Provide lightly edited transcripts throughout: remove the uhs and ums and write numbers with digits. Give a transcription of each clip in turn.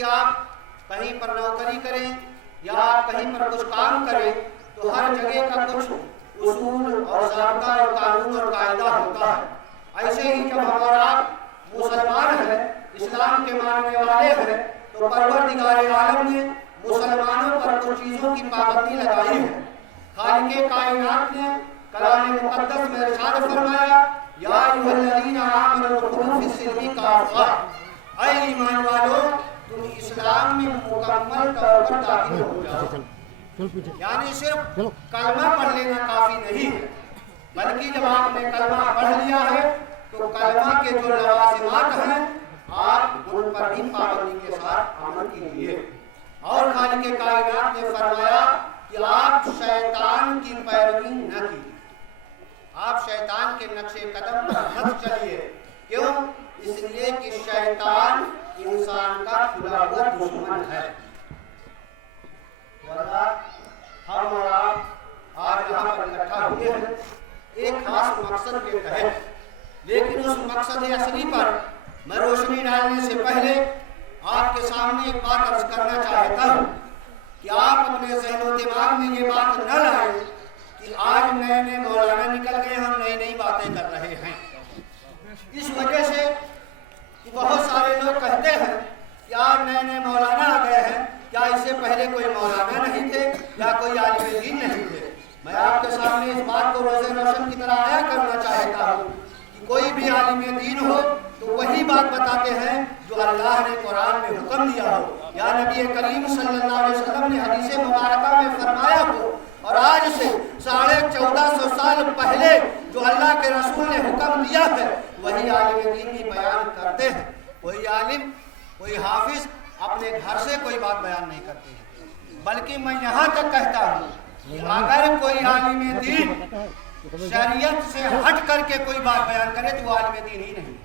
کہ آپ کہیں پر نوکری کریں یا کہیں پر کچھ کام کریں تو ہر جگہ کا کچھ اصول اور ضابطہ اور قانون اور قاعدہ ہوتا ہے۔ ایسے ہی جب ہم اور آپ مسلمان ہیں، اسلام کے ماننے والے ہیں، تو پروردگار عالم نے مسلمانوں پر کچھ چیزوں کی پابندی لگائی ہے۔ خالق کائنات نے کلام مقدس میں ارشاد فرمایا، یا ایھا الذین آمنوا ادخلوا فی السلم کافۃ، اے ایمان والو تم اسلام میں مکمل طور پر داخل ہو جاؤ۔ یعنی صرف کلمہ پڑھ لینا کافی نہیں ہے، بلکہ جب آپ نے کلمہ پڑھ لیا ہے تو کلمہ کے جو لوازمات ہیں آپ ان پر بھی پابندی کے ساتھ عمل کیجیے۔ اور خالق کائنات نے فرمایا کہ آپ شیطان کی پیروی نہ کیجیے، آپ شیطان کے نقش قدم پر مت چلیے۔ کیوں؟ اس لیے کہ شیطان انسان کا کھلا ہوا دشمن ہے۔ ہم اور آپ آج یہاں پر اکٹھا ہوئے ہیں ایک خاص مقصد کے تحت، لیکن اس مقصد اصلی پر میں روشنی ڈالنے سے پہلے آپ کے سامنے ایک بات عرض کرنا چاہتا ہوں کہ آپ اپنے ذہن و دماغ میں یہ بات نہ لائیں کہ آج نئے نئے مولانا نکل گئے، ہم نئی نئی باتیں کر رہے ہیں۔ اس وجہ سے کہ بہت سارے لوگ کہتے ہیں کہ آج نئے نئے مولانا آ گئے ہیں، کیا اس سے پہلے کوئی مولانا نہیں تھے یا کوئی عالم دین نہیں تھے؟ میں آپ کے سامنے اس بات کو روز روشن کی طرح آیا کرنا چاہتا ہوں کہ کوئی بھی عالم دین ہو تو وہی بات بتاتے ہیں جو اللہ نے قرآن میں حکم دیا ہو یا نبی کریم صلی اللہ علیہ وسلم نے حدیث مبارکہ میں فرمایا ہو، اور آج سے 1450 سال پہلے جو اللہ کے رسول نے حکم دیا ہے وہی عالم دین بھی بیان کرتے ہیں۔ کوئی عالم، کوئی حافظ اپنے گھر سے کوئی بات بیان نہیں کرتے ہیں، بلکہ میں یہاں تک کہتا ہوں کہ اگر کوئی عالم دین شریعت سے ہٹ کر کے کوئی بات بیان کرے تو وہ عالم دین ہی نہیں۔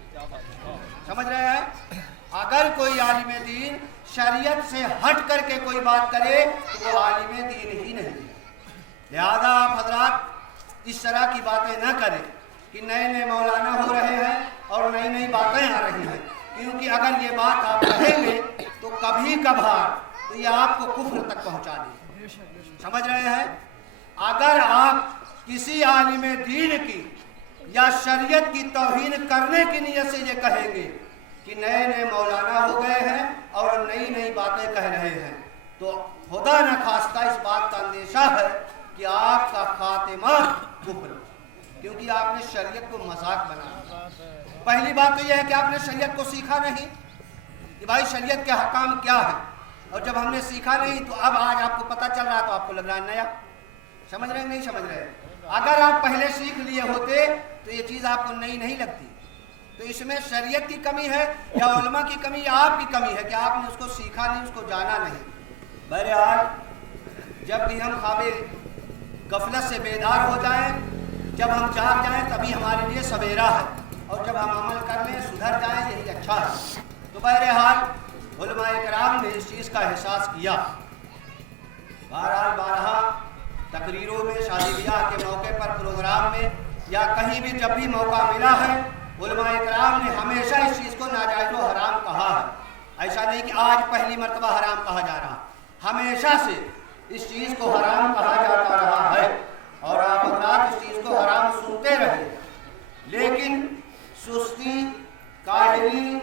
سمجھ رہے ہیں؟ اگر کوئی عالم دین شریعت سے ہٹ کر کے کوئی بات کرے تو وہ عالم دین ہی نہیں۔ لہذا آپ حضرات اس طرح کی باتیں نہ کریں کہ نئے نئے مولانا ہو رہے ہیں اور نئی نئی باتیں آ رہی ہیں، کیونکہ اگر یہ بات آپ کہیں گے تو کبھی کبھار تو یہ آپ کو کفر تک پہنچا دے۔ سمجھ رہے ہیں؟ اگر آپ کسی عالم دین کی یا شریعت کی توہین کرنے کی نیت سے یہ کہیں گے کہ نئے نئے مولانا ہو گئے ہیں اور نئی نئی باتیں کہہ رہے ہیں تو خدا نہ خواستہ اس بات کا اندیشہ ہے کہ آپ کا خاتمہ کفر، کیونکہ آپ نے شریعت کو مذاق بنا۔ پہلی بات تو یہ ہے کہ آپ نے شریعت کو سیکھا نہیں کہ بھائی شریعت کے حکام کیا ہے، اور جب ہم نے سیکھا نہیں تو اب آج آپ کو پتہ چل رہا تو آپ کو لگ رہا ہے نیا۔ سمجھ رہے ہیں نہیں سمجھ رہے؟ اگر آپ پہلے سیکھ لیے ہوتے تو یہ چیز آپ کو نئی نہیں لگتی۔ تو اس میں شریعت کی کمی ہے یا علماء کی کمی یا آپ کی کمی ہے کہ آپ نے اس کو سیکھا نہیں، اس کو جانا نہیں۔ بہرحال جب بھی ہم خواب غفلت سے بیدار ہو جائیں، جب ہم جاگ جائیں تبھی ہمارے لیے سویرا ہے، اور جب ہم عمل کر لیں سدھر جائیں یہی اچھا ہے۔ تو بہرحال علماء کرام نے اس چیز کا احساس کیا۔ بہرحال بارہا تقریروں میں، شادی بیاہ کے موقع پر، پروگرام میں یا کہیں بھی جب بھی موقع ملا ہے علماء کرام نے ہمیشہ اس چیز کو ناجائز و حرام کہا ہے۔ ایسا نہیں کہ آج پہلی مرتبہ حرام کہا جا رہا، ہمیشہ سے اس چیز کو حرام کہا جاتا رہا ہے، اور آپ حضرات اس چیز کو حرام سنتے رہے، لیکن سستی، کاہلی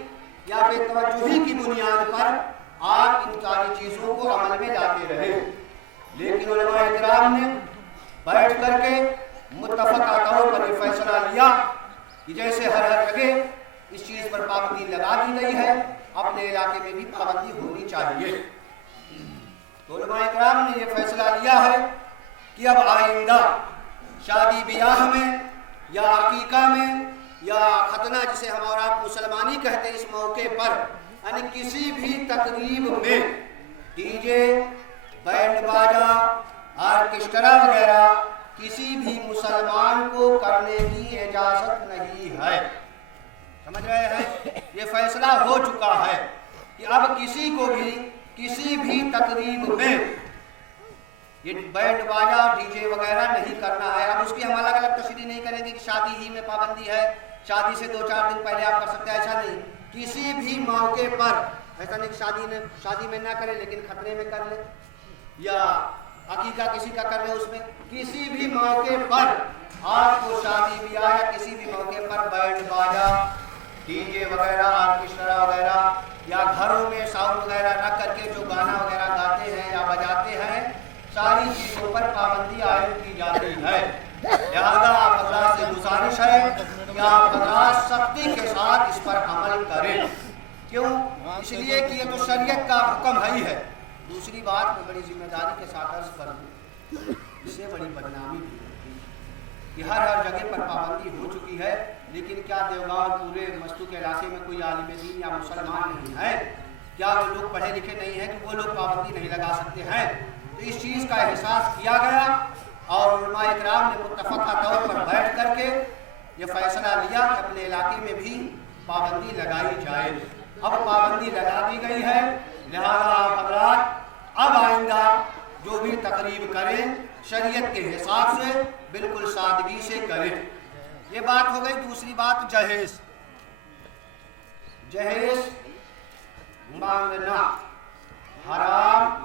یا بے توجہی کی بنیاد پر آپ ان ساری چیزوں کو عمل میں لاتے رہے۔ لیکن علماء کرام نے بیٹھ کر کے متفقہ طور پر یہ فیصلہ لیا کہ جیسے ہر جگہ اس چیز پر پابندی لگا دی گئی ہے اپنے علاقے میں بھی پابندی ہونی چاہیے۔ تو علماء کرام نے یہ فیصلہ لیا ہے کہ اب آئندہ شادی بیاہ میں یا عقیقہ میں یا ختنہ جسے ہم اور آپ مسلمانی کہتے ہیں، اس موقع پر یعنی کسی بھی تقریب میں ڈی جے، بینڈ باجا، آرکیسٹرا وغیرہ کسی بھی مسلمان کو کرنے کی اجازت نہیں ہے۔ سمجھ رہے ہیں؟ یہ فیصلہ ہو چکا ہے کہ اب کسی کو بھی کسی بھی تقریب میں یہ بینڈ باجا، ڈی جے وغیرہ نہیں کرنا ہے۔ اب اس کی ہم الگ الگ تشریح نہیں کریں گے کہ شادی ہی میں پابندی ہے، شادی سے 2-4 دن پہلے آپ کر سکتے ہیں، ایسا نہیں۔ کسی بھی موقع پر ऐसा नहीं कि शादी में ना करे लेकिन खतरे में कर ले, या अकीका किसी का कर ले, उसमें किसी भी मौके पर आपको शादी ब्याह या किसी भी मौके पर बैंड बाजा डीजे वगैरह ऑर्केस्ट्रा वगैरह या घरों में साउंड वगैरह रख करके जो गाना वगैरह गाते हैं या बजाते हैं, सारी चीज़ों पर पाबंदी आयद की जाती है। लिहाजा आप हज़रात से गुजारिश है कि आप हज़रात सख्ती के साथ इस पर अमल करें। क्यों? इसलिए कि ये तो शरीयत का हुक्म है ही है। दूसरी बात मैं बड़ी जिम्मेदारी के साथ अर्ज कर दूँ, इससे बड़ी बदनामी भी होती है कि हर जगह पर पाबंदी हो चुकी है, लेकिन क्या देवगांव पूरे मस्तू के इलाके में कोई आलिम दीन या मुसलमान नहीं है? क्या वो लोग पढ़े लिखे नहीं हैं कि वो लोग पाबंदी नहीं लगा सकते हैं? तो इस चीज़ का एहसास किया गया और उलमा इकराम ने मुत्तफ़क़ा तौर पर बैठ करके ये फैसला लिया कि अपने इलाके में भी पाबंदी लगाई जाए। अब पाबंदी लगा दी गई है, लिहाजा आप हज़रात अब आइंदा जो भी तकरीब करें शरीयत के हिसाब से बिल्कुल सादगी से करें। ये बात हो गई। दूसरी बात जहेज। जहेज मांगना हराम,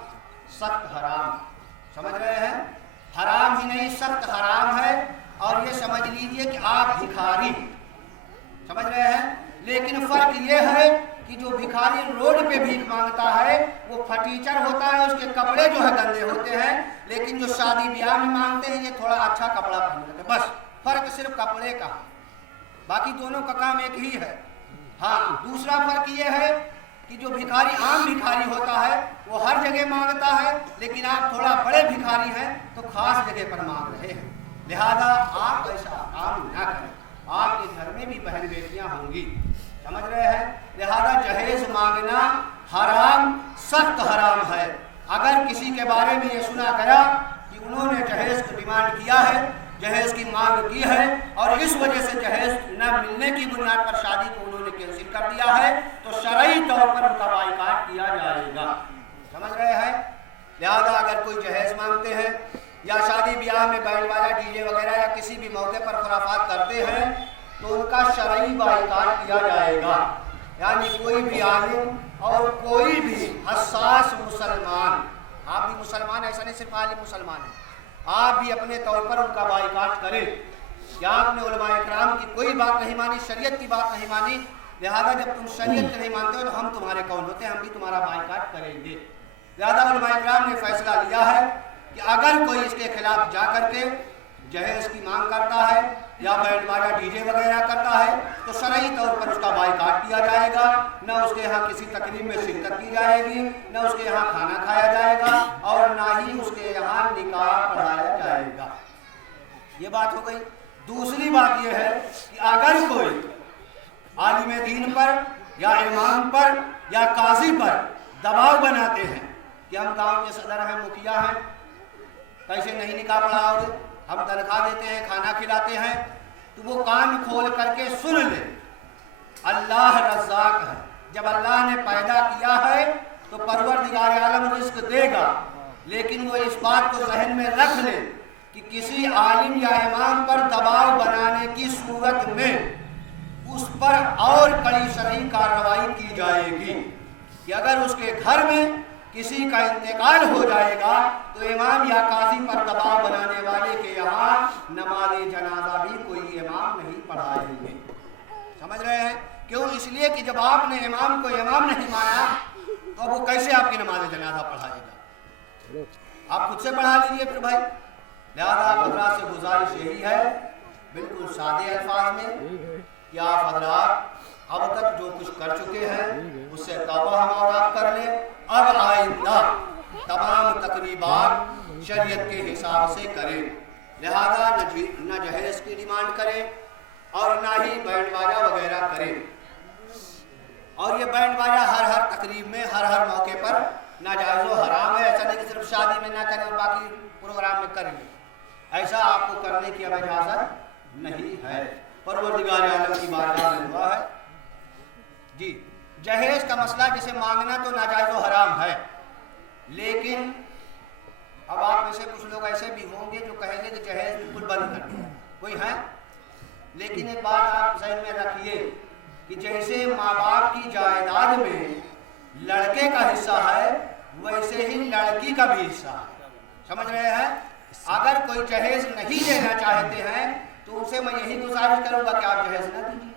सख्त हराम, समझ रहे हैं? हराम ही नहीं सख्त हराम है। और ये समझ लीजिए कि आप भिखारी, समझ रहे हैं? लेकिन फर्क ये है कि जो भिखारी रोड पे भीख मांगता है वो फटीचर होता है, उसके कपड़े जो है गंदे होते हैं, लेकिन जो शादी ब्याह में मांगते हैं ये थोड़ा अच्छा कपड़ा पहन लेते हैं। बस फर्क सिर्फ कपड़े का, बाकी दोनों का काम एक ही है। हाँ, दूसरा फर्क ये है कि जो भिखारी आम भिखारी होता है वो हर जगह मांगता है, लेकिन आप थोड़ा बड़े भिखारी हैं तो खास जगह पर मांग रहे हैं। लिहाजा आप ऐसा काम ना करें। आपके घर में भी बहन बेटियां होंगी, समझ रहे हैं? लिहाजा जहेज मांगना हराम, सख्त हराम है। अगर किसी के बारे में ये सुना गया कि उन्होंने जहेज को डिमांड किया है, जहेज की मांग की है और इस वजह से जहेज न मिलने की बुनियाद पर शादी को उन्होंने कैंसिल कर दिया है, तो शरई तौर पर उनका बाइकाट किया जाएगा। समझ रहे हैं? लिहाजा अगर कोई जहेज मांगते हैं या शादी ब्याह में बैंड बाजा डीजे वगैरह या किसी भी मौके पर खुराफात करते हैं तो उनका शरई बाइकाट किया जाएगा। यानी कोई भी आलिम और कोई भी हसास मुसलमान, आप भी मुसलमान, ऐसा नहीं सिर्फ आलिम मुसलमान है, आप भी अपने तौर पर उनका बाइकाट करें। क्या आपने उलमा इकराम की कोई बात नहीं मानी, शरीयत की बात नहीं मानी, लिहाजा जब तुम शरीयत को नहीं मानते हो तो हम तुम्हारे कौन होते हैं? हम भी तुम्हारा बाइकाट करेंगे। लिहाजा उलमा इकराम ने फैसला लिया है कि अगर कोई इसके खिलाफ जा करके जहेज की मांग करता है या बैंड बाजा डीजे वगैरह करता है तो शरई तौर पर उसका बाइकाट किया जाएगा। न उसके यहाँ किसी तकरीब में शिरकत की जाएगी, न उसके यहाँ खाना खाया जाएगा और ना ही उसके यहाँ निकाह पढ़ाया जाएगा। ये बात हो गई। दूसरी बात यह है कि अगर कोई आलिम दीन पर या इमाम पर या काजी पर दबाव बनाते हैं कि हम गांव के सदर हैं, मुखिया हैं, कैसे नहीं निकाह पढ़ाओगे, हम तनख्वाह देते हैं, खाना खिलाते हैं, तो वो कान खोल करके सुन ले। अल्लाह रज़्ज़ाक़ है। जब अल्लाह ने पैदा किया है तो परवरदिगार आलम रिज़्क़ देगा, लेकिन वो इस बात को ज़हन में रख ले कि किसी आलिम या इमाम पर दबाव बनाने की सूरत में उस पर और कड़ी शरई कार्रवाई की जाएगी कि अगर उसके घर में किसी का इंतकाल हो जाएगा तो इमाम या काजी पर दबाव बनाने वाले के यहाँ नमाज जनाजा भी कोई इमाम नहीं पढ़ाएंगे। समझ रहे हैं? क्यों? इसलिए कि जब आपने इमाम को इमाम नहीं माना तो वो कैसे आपकी नमाज जनाजा पढ़ाएगा? आप खुद से पढ़ा लीजिए फिर भाई। लिहाजा हज़रात से गुजारिश यही है, बिल्कुल सादे अल्फाज में, कि आप हज़रात अब तक जो कुछ कर चुके हैं उससे तौबा हम कर लें। अब आइंदा तमाम तकरीबात शरीयत के हिसाब से करें। लिहाजा न जहेज की डिमांड करें और ना ही बैंड बाजा वगैरह करें। और ये बैंड बाजा हर तकरीब में हर मौके पर नाजायज़ व हराम है। ऐसा नहीं कि सिर्फ शादी में ना करें और बाकी प्रोग्राम में करेंगे, ऐसा आपको करने की अब इजाज़त नहीं है। परवरदिगार आलम की बारगाह में दुआ है जी। जहेज का मसला जिसे मांगना तो नाजायज़ व हराम है, लेकिन अब आप में से कुछ लोग ऐसे भी होंगे जो कहेंगे कि जहेज बिल्कुल बंद कर दिया, कोई है। लेकिन एक बात आप ज़हन में रखिए कि जैसे माँ बाप की जायदाद में लड़के का हिस्सा है वैसे ही लड़की का भी हिस्सा है। समझ रहे हैं? अगर कोई जहेज नहीं देना चाहते हैं तो उनसे मैं यही गुजारिश करूंगा कि आप जहेज न दीजिए,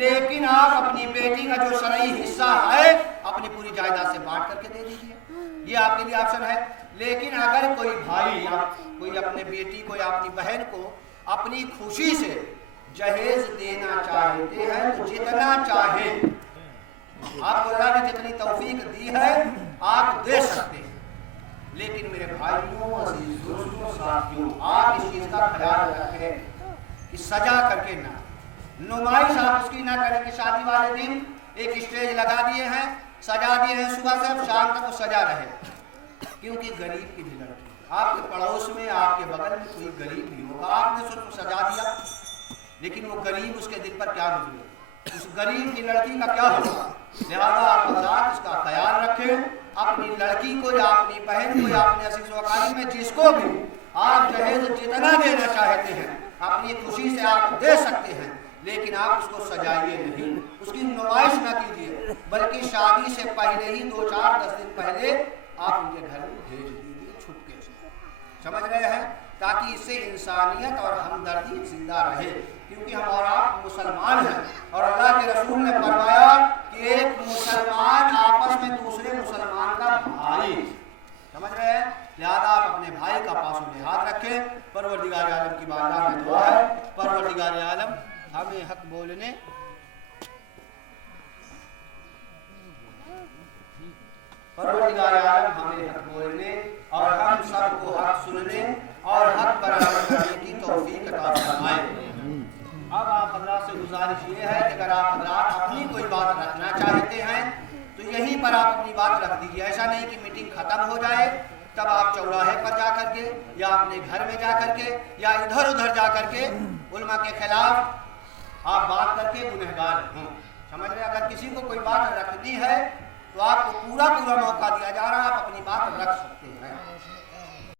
लेकिन आप अपनी बेटी का जो शरई हिस्सा है अपनी पूरी जायदाद से बांट करके दे दीजिए, ये आपके लिए ऑप्शन है। लेकिन अगर कोई भाई या कोई अपने बेटी को या अपनी बहन को अपनी खुशी से जहेज देना चाहते हैं तो जितना चाहे, आपको अल्लाह ने जितनी तौफीक दी है आप दे सकते हैं। लेकिन मेरे भाइयों, अजीज दोस्तों, साथियों, आप इस चीज का ख्याल रखें कि सजा करके ना, नुमाइश आप उसकी ना करें कि शादी वाले दिन एक स्टेज लगा दिए हैं, सजा दिए हैं, सुबह से शाम तक वो सजा रहे, क्योंकि गरीब की भी लड़की, आपके पड़ोस में आपके बगल में कोई गरीब भी होगा, आपने सिर्फ सजा दिया, लेकिन वो गरीब उसके दिल पर क्या गुजरे, उस गरीब की लड़की का क्या होगा। लिहाजा आप हज़रात इसका ख्याल रखें, अपनी लड़की को या अपनी बहन को या अपने अज़ीज़ व अक़ारीब में जिसको भी आप जहेज जितना देना चाहते हैं अपनी खुशी से आप दे सकते हैं, लेकिन आप उसको सजाइए नहीं, उसकी नुमाइश ना कीजिए, बल्कि शादी से पहले ही 2-4-10 दिन पहले आप उनके घर में भेज दीजिए छुपके से। समझ रहे हैं? ताकि इससे इंसानियत और हमदर्दी जिंदा रहे, क्योंकि हम और आप मुसलमान हैं और अल्लाह के रसूल ने फरमाया कि एक मुसलमान आपस में दूसरे मुसलमान का भाई। समझ रहे हैं? लिहाजा आप अपने भाई का पास लिहाज रखें। परवरदिगार आलम की बारगाह में दुआ है, परवरदिगार आलम हमें हक बोलने परवरदिगार आलम हमें हक बोलने और हम सबको हक सुनने और हक पर अमल करने की तौफीक अता फरमाए। अब आप हज़रात से गुजारिश ये है कि अगर आप हज़रात अपनी कोई बात रखना चाहते हैं तो यहीं पर आप अपनी बात रख दीजिए। ऐसा नहीं कि मीटिंग खत्म हो जाए तब आप चौराहे पर जा करके या अपने घर में जा करके या इधर उधर जा करके उलमा के खिलाफ आप बात करके गुनहगार हों। समझ रहे? अगर किसी को कोई बात रखनी है तो आपको पूरा मौका दिया जा रहा है, आप अपनी बात रख सकते हैं।